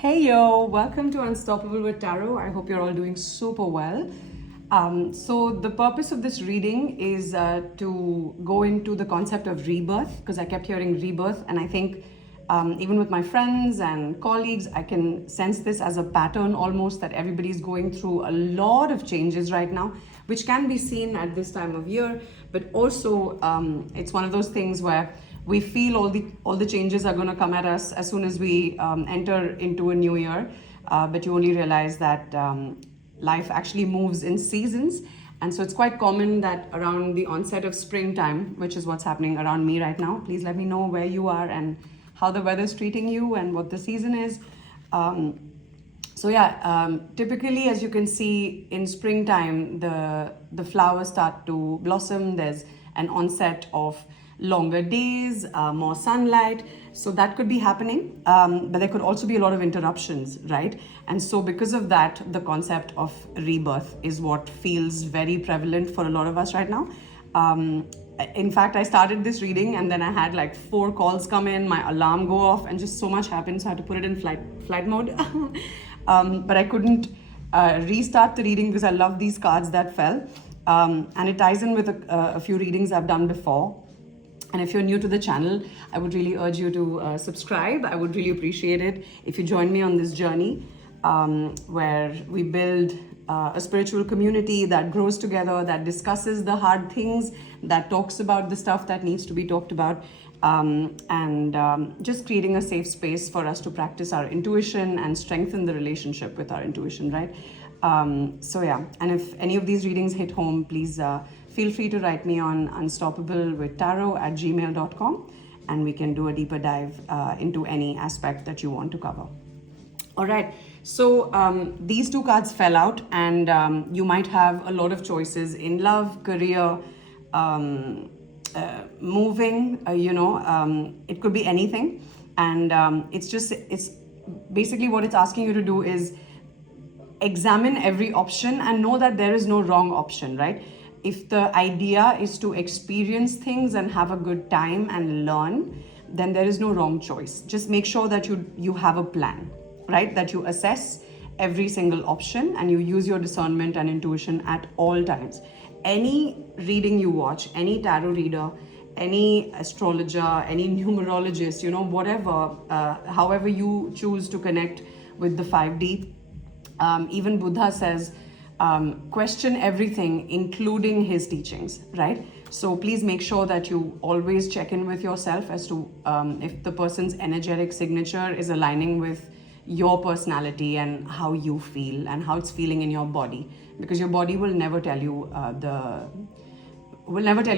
Hey yo, welcome to Unstoppable with Tarot. I hope you're all doing super well. So, the purpose of this reading is to go into the concept of rebirth because I kept hearing rebirth, and I think even with my friends and colleagues, I can sense this as a pattern almost that everybody's going through a lot of changes right now, which can be seen at this time of year, but also it's one of those things where we feel all the changes are going to come at us as soon as we enter into a new year, but you only realize that life actually moves in seasons. And so it's quite common that around the onset of springtime, which is what's happening around me right now, please let me know where you are and how the weather's treating you and what the season is. Typically, as you can see in springtime, the flowers start to blossom. There's an onset of longer days, more sunlight. So that could be happening, but there could also be a lot of interruptions, right? And so because of that, the concept of rebirth is what feels very prevalent for a lot of us right now. In fact, I started this reading and then I had like 4 calls come in, my alarm go off, and just so much happened. So I had to put it in flight mode. But I couldn't restart the reading because I love these cards that fell. And it ties in with a few readings I've done before. And if you're new to the channel, I would really urge you to subscribe. I would really appreciate it if you join me on this journey where we build a spiritual community that grows together, that discusses the hard things, that talks about the stuff that needs to be talked about, and just creating a safe space for us to practice our intuition and strengthen the relationship with our intuition, right? And if any of these readings hit home, please feel free to write me on unstoppablewithtarot@gmail.com, and we can do a deeper dive into any aspect that you want to cover. All right, so these 2 cards fell out, and you might have a lot of choices in love, career, moving, it could be anything. And it's basically what it's asking you to do is examine every option and know that there is no wrong option, right? If the idea is to experience things and have a good time and learn, then there is no wrong choice. Just make sure that you have a plan, right? That you assess every single option and you use your discernment and intuition at all times. Any reading you watch, any tarot reader, any astrologer, any numerologist, whatever, however you choose to connect with the 5D, even Buddha says, question everything, including his teachings, right? So please make sure that you always check in with yourself as to if the person's energetic signature is aligning with your personality and how you feel and how it's feeling in your body, because your body will never tell you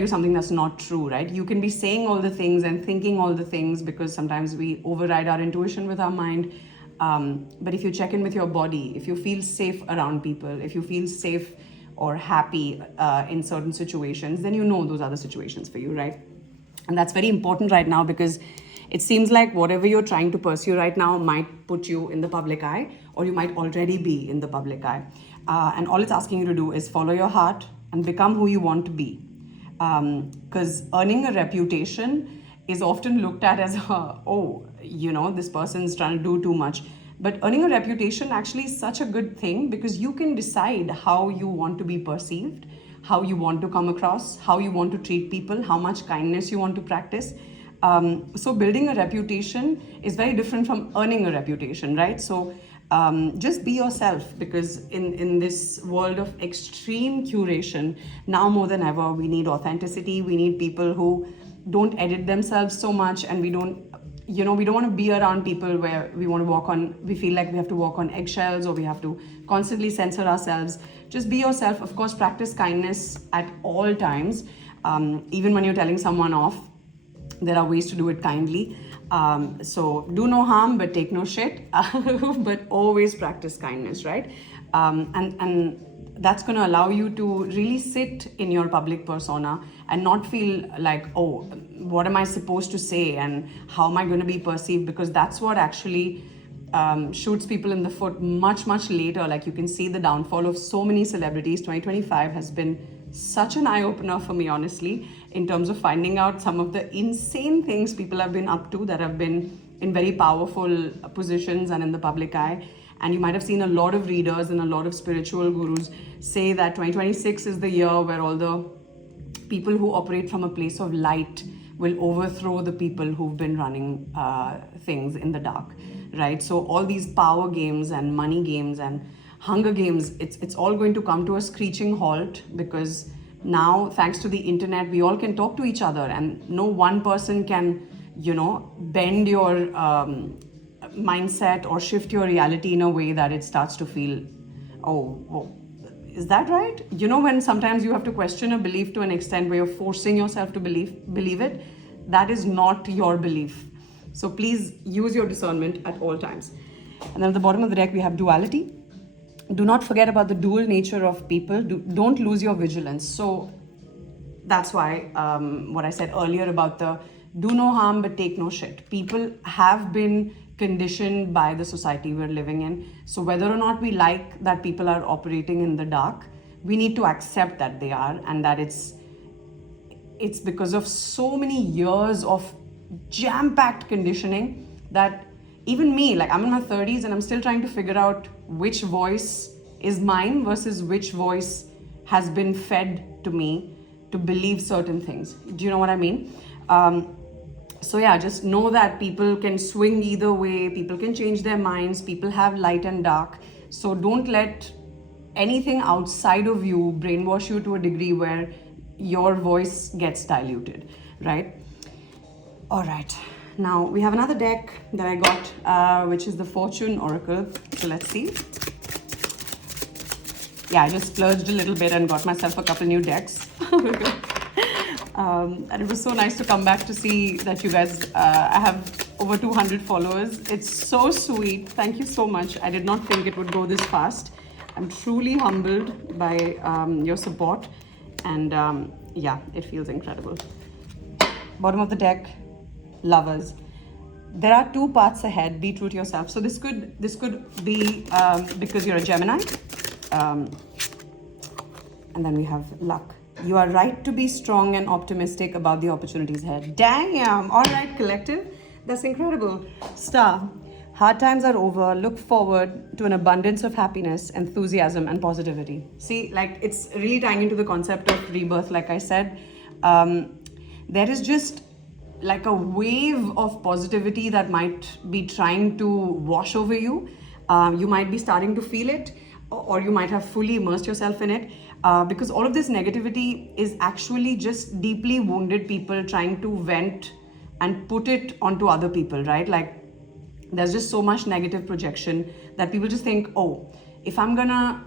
something that's not true, right? You can be saying all the things and thinking all the things because sometimes we override our intuition with our mind. But if you check in with your body, if you feel safe around people, if you feel safe or happy in certain situations, then you know those are the situations for you, right? And that's very important right now because it seems like whatever you're trying to pursue right now might put you in the public eye, or you might already be in the public eye. And all it's asking you to do is follow your heart and become who you want to be. Because earning a reputation is often looked at as this person's trying to do too much. But earning a reputation actually is such a good thing because you can decide how you want to be perceived, how you want to come across, how you want to treat people, how much kindness you want to practice. So building a reputation is very different from earning a reputation, right? So just be yourself, because in this world of extreme curation, now more than ever, we need authenticity. We need people who don't edit themselves so much, and we don't want to be around people where we feel like we have to walk on eggshells, or we have to constantly censor ourselves. Just be yourself. Of course, practice kindness at all times. Even when you're telling someone off, there are ways to do it kindly. So do no harm, but take no shit. But always practice kindness, right? And that's going to allow you to really sit in your public persona and not feel like, oh, what am I supposed to say and how am I going to be perceived? Because that's what actually shoots people in the foot much, much later. Like, you can see the downfall of so many celebrities. 2025 has been such an eye-opener for me, honestly, in terms of finding out some of the insane things people have been up to that have been in very powerful positions and in the public eye. And you might have seen a lot of readers and a lot of spiritual gurus say that 2026 is the year where all the people who operate from a place of light will overthrow the people who've been running things in the dark, right? So all these power games and money games and hunger games, it's all going to come to a screeching halt, because now, thanks to the internet, we all can talk to each other, and no one person can, bend your mindset or shift your reality in a way that it starts to feel, oh, is that right? When sometimes you have to question a belief to an extent where you're forcing yourself to believe it, that is not your belief. So please use your discernment at all times. And then at the bottom of the deck, we have duality. Do not forget about the dual nature of people. Don't lose your vigilance. So that's why what I said earlier about the do no harm but take no shit. People have been conditioned by the society we're living in. So whether or not we like that people are operating in the dark, we need to accept that they are, and that it's because of so many years of jam-packed conditioning that even me, like I'm in my 30s and I'm still trying to figure out which voice is mine versus which voice has been fed to me to believe certain things. Do you know what I mean? So yeah, just know that people can swing either way. People can change their minds. People have light and dark. So don't let anything outside of you brainwash you to a degree where your voice gets diluted, right? All right. Now we have another deck that I got, which is the Fortune Oracle. So let's see. Yeah, I just splurged a little bit and got myself a couple new decks. And it was so nice to come back to see that you guys, I have over 200 followers. It's so sweet. Thank you so much. I did not think it would go this fast. I'm truly humbled by your support. And yeah, it feels incredible. Bottom of the deck, Lovers. There are two paths ahead. Be true to yourself. So this could be because you're a Gemini. And then we have Luck. You are right to be strong and optimistic about the opportunities ahead. Damn. All right, collective. That's incredible. Star. Hard times are over. Look forward to an abundance of happiness, enthusiasm, and positivity. See, like it's really tying into the concept of rebirth. Like I said, there is just like a wave of positivity that might be trying to wash over you. You might be starting to feel it, or you might have fully immersed yourself in it, because all of this negativity is actually just deeply wounded people trying to vent and put it onto other people, right? Like there's just so much negative projection that people just think, oh, if I'm gonna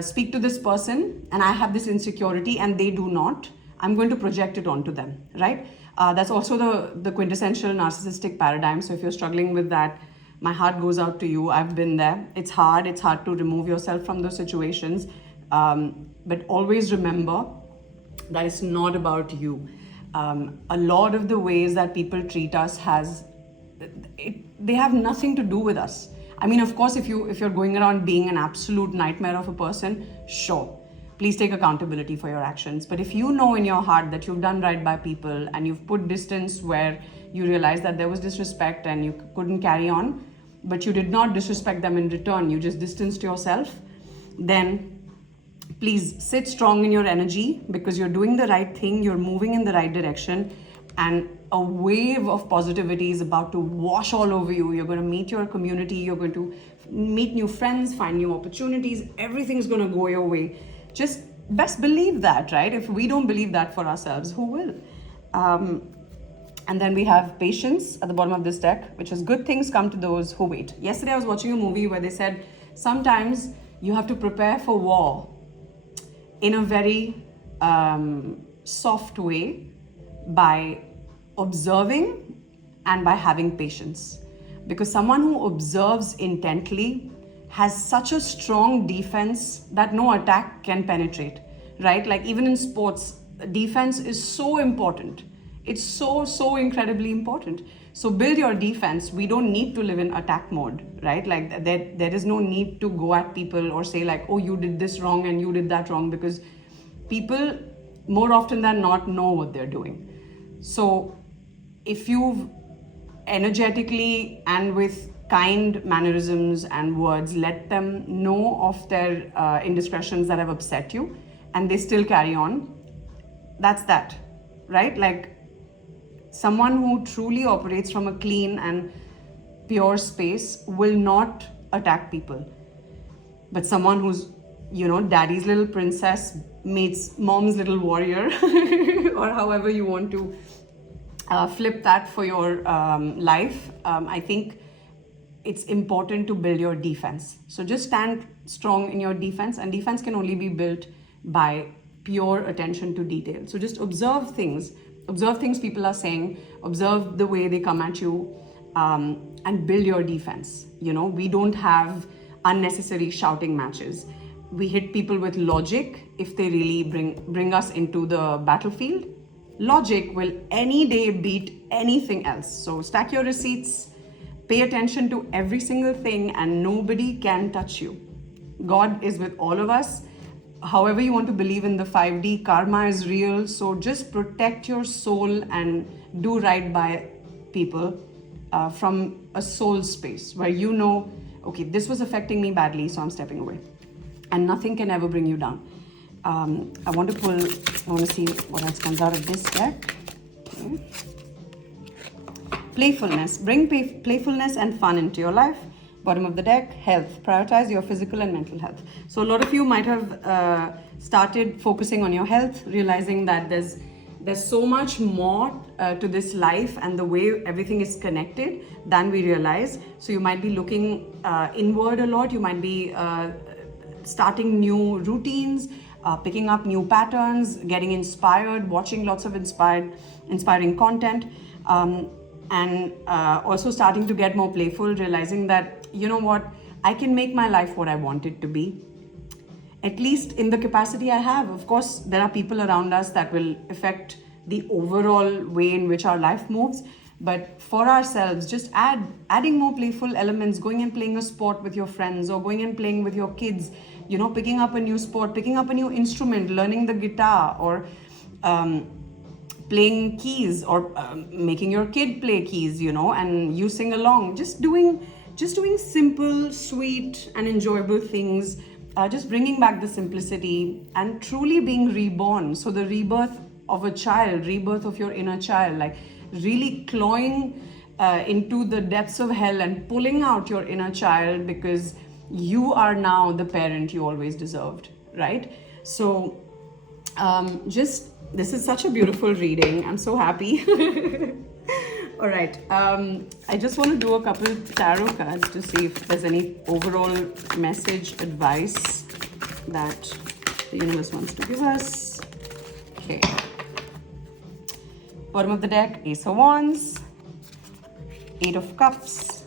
speak to this person and I have this insecurity and they do not, I'm going to project it onto them, right? That's also the quintessential narcissistic paradigm. So if you're struggling with that, my heart goes out to you. I've been there. It's hard to remove yourself from those situations. But always remember that it's not about you. A lot of the ways that people treat us they have nothing to do with us. I mean, of course, if you're going around being an absolute nightmare of a person, sure, please take accountability for your actions. But if you know in your heart that you've done right by people and you've put distance where you realize that there was disrespect and you couldn't carry on, but you did not disrespect them in return, you just distanced yourself, then please sit strong in your energy, because you're doing the right thing, you're moving in the right direction, and a wave of positivity is about to wash all over you. You're going to meet your community, you're going to meet new friends, find new opportunities, everything's going to go your way. Just best believe that, right? If we don't believe that for ourselves, who will? And then we have Patience at the bottom of this deck, which is good things come to those who wait. Yesterday I was watching a movie where they said sometimes you have to prepare for war in a very soft way by observing and by having patience. Because someone who observes intently has such a strong defense that no attack can penetrate, right? Like even in sports, defense is so important. It's so incredibly important. So build your defense. We don't need to live in attack mode, right? Like there is no need to go at people or say like, oh, you did this wrong and you did that wrong, because people more often than not know what they're doing. So if you've energetically and with kind mannerisms and words, let them know of their indiscretions that have upset you, and they still carry on. That's that, right? Like, someone who truly operates from a clean and pure space will not attack people. But someone who's, daddy's little princess meets mom's little warrior, or however you want to flip that for your life, I think it's important to build your defense. So just stand strong in your defense, and defense can only be built by pure attention to detail. So just observe things people are saying, observe the way they come at you, and build your defense. We don't have unnecessary shouting matches. We hit people with logic if they really bring us into the battlefield. Logic will any day beat anything else. So stack your receipts, pay attention to every single thing, and nobody can touch you. God is with all of us. However you want to believe in the 5D, karma is real. So just protect your soul and do right by people from a soul space where okay, this was affecting me badly, so I'm stepping away. And nothing can ever bring you down. I want to see what else comes out of this deck. Okay. Playfulness. Bring playfulness and fun into your life. Bottom of the deck, health. Prioritize your physical and mental health. So a lot of you might have started focusing on your health, realizing that there's so much more to this life and the way everything is connected than we realize. So you might be looking inward a lot. You might be starting new routines, picking up new patterns, getting inspired, watching lots of inspiring content, and also starting to get more playful, realizing that, I can make my life what I want it to be, at least in the capacity I have. Of course, there are people around us that will affect the overall way in which our life moves. But for ourselves, just adding more playful elements, going and playing a sport with your friends, or going and playing with your kids, picking up a new sport, picking up a new instrument, learning the guitar, or playing keys, or making your kid play keys, and you sing along. Just doing simple, sweet, and enjoyable things. Just bringing back the simplicity and truly being reborn. So the rebirth of a child, rebirth of your inner child, like really clawing into the depths of hell and pulling out your inner child, because you are now the parent you always deserved, right? So this is such a beautiful reading. I'm so happy. All right, I just want to do a couple tarot cards to see if there's any overall message, advice that the universe wants to give us. Okay. Bottom of the deck, Ace of Wands, Eight of Cups,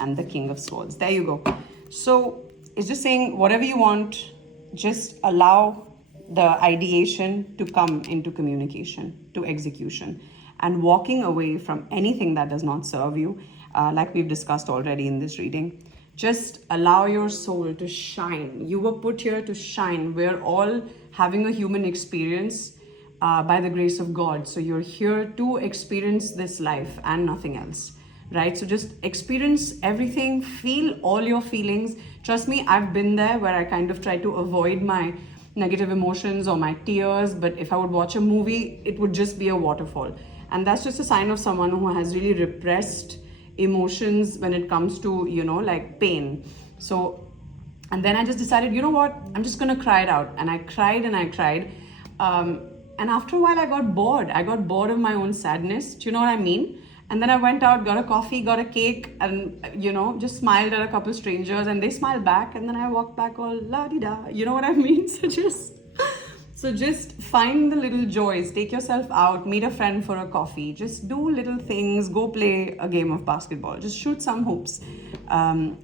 and the King of Swords. There you go. So it's just saying whatever you want, just allow the ideation to come into communication, to execution, and walking away from anything that does not serve you, like we've discussed already in this reading. Just allow your soul to shine. You were put here to shine. We're all having a human experience by the grace of God. So you're here to experience this life and nothing else, right? So just experience everything, feel all your feelings. Trust me, I've been there where I kind of try to avoid my negative emotions or my tears, but if I would watch a movie, it would just be a waterfall. And that's just a sign of someone who has really repressed emotions when it comes to, like pain. So, and then I just decided, you know what, I'm just gonna cry it out. And I cried and I cried. And after a while, I got bored. I got bored of my own sadness. Do you know what I mean? And then I went out, got a coffee, got a cake, and, just smiled at a couple strangers, and they smiled back. And then I walked back all la-di-da. You know what I mean? So just find the little joys. Take yourself out, meet a friend for a coffee. Just do little things. Go play a game of basketball. Just shoot some hoops.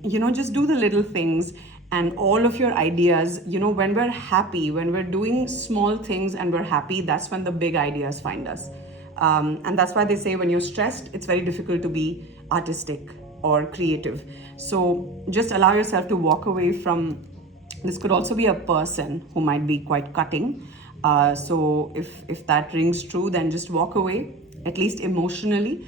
Just do the little things. And all of your ideas, when we're happy, when we're doing small things and we're happy, that's when the big ideas find us. And that's why they say when you're stressed, it's very difficult to be artistic or creative. So just allow yourself to walk away from, this could also be a person who might be quite cutting. So if that rings true, then just walk away, at least emotionally.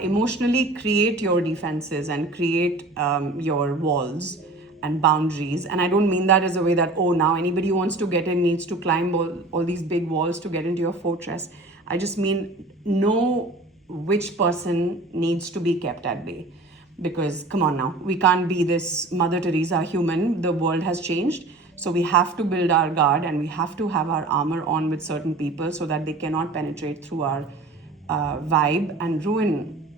emotionally create your defenses and create your walls and boundaries. And I don't mean that as a way that, oh, now anybody who wants to get in needs to climb all these big walls to get into your fortress. I just mean know which person needs to be kept at bay. Because come on now, we can't be this Mother Teresa human. The world has changed. So we have to build our guard and we have to have our armor on with certain people so that they cannot penetrate through our vibe and ruin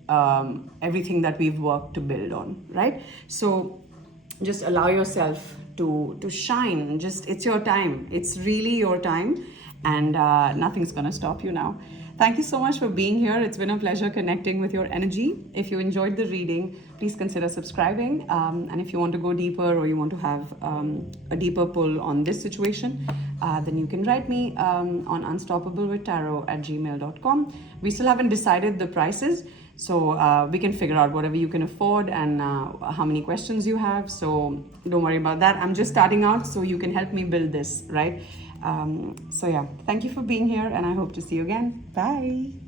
everything that we've worked to build on, right? So just allow yourself to shine. Just, it's your time. It's really your time, and nothing's gonna stop you now. Thank you so much for being here. It's been a pleasure connecting with your energy. If you enjoyed the reading, please consider subscribing. And if you want to go deeper or you want to have a deeper pull on this situation, then you can write me on unstoppablewithtarot@gmail.com. We still haven't decided the prices, so we can figure out whatever you can afford and how many questions you have. So don't worry about that. I'm just starting out, so you can help me build this, right? So yeah, thank you for being here, and I hope to see you again. Bye.